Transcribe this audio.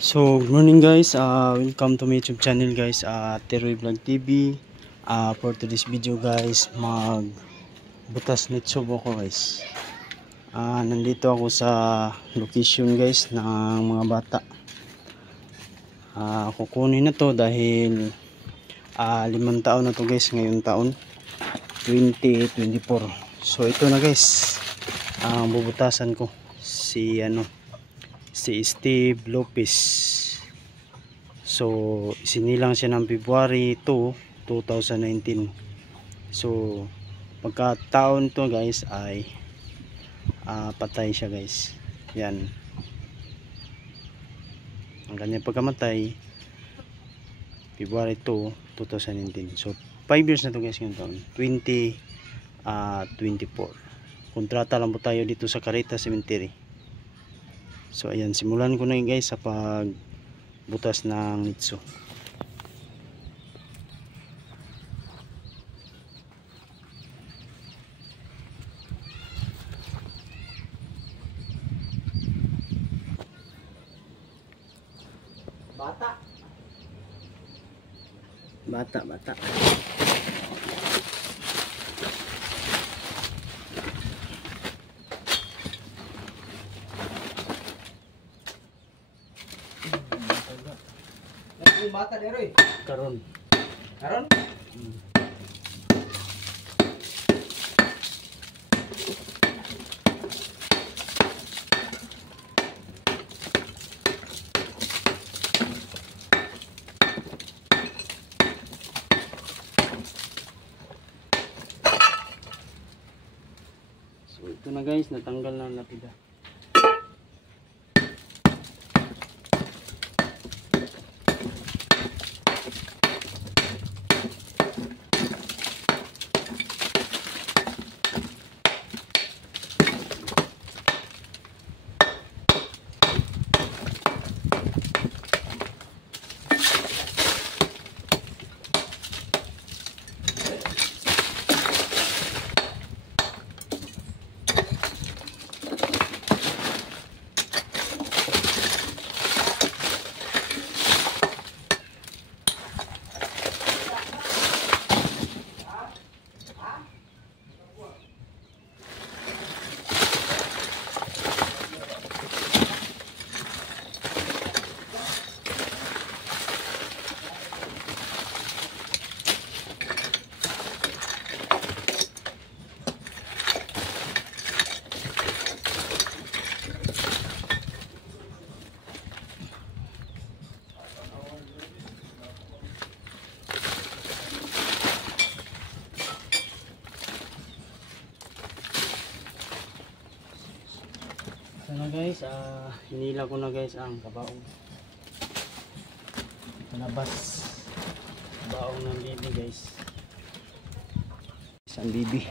So, good morning guys, welcome to my YouTube channel guys, Teroy Vlog TV. For today's video guys, magbutas nitsob ako guys. Nandito ako sa location guys ng mga bata. Kukunin na to dahil 5 taon na to guys ngayon taon 2024. So ito na guys, ang bubutasan ko si Steve Lopez. So isinilang siya ng February 2, 2019. So pagkataon to guys ay patay siya guys. Yan ang kanyang pagkamatay, February 2, 2019. So 5 years na to guys ngayon taon 2024. Kontrata lang po tayo dito sa Carita Cemetery. So ayan, simulan ko na yun guys sa pagbutas ng nitso. Bata. Bata deroy. Karon. So ito na guys, natanggal na ang lapida. So na guys, hinila ko na guys ang kabaong. Nabas kabaong ng bibi guys. Isang bibi.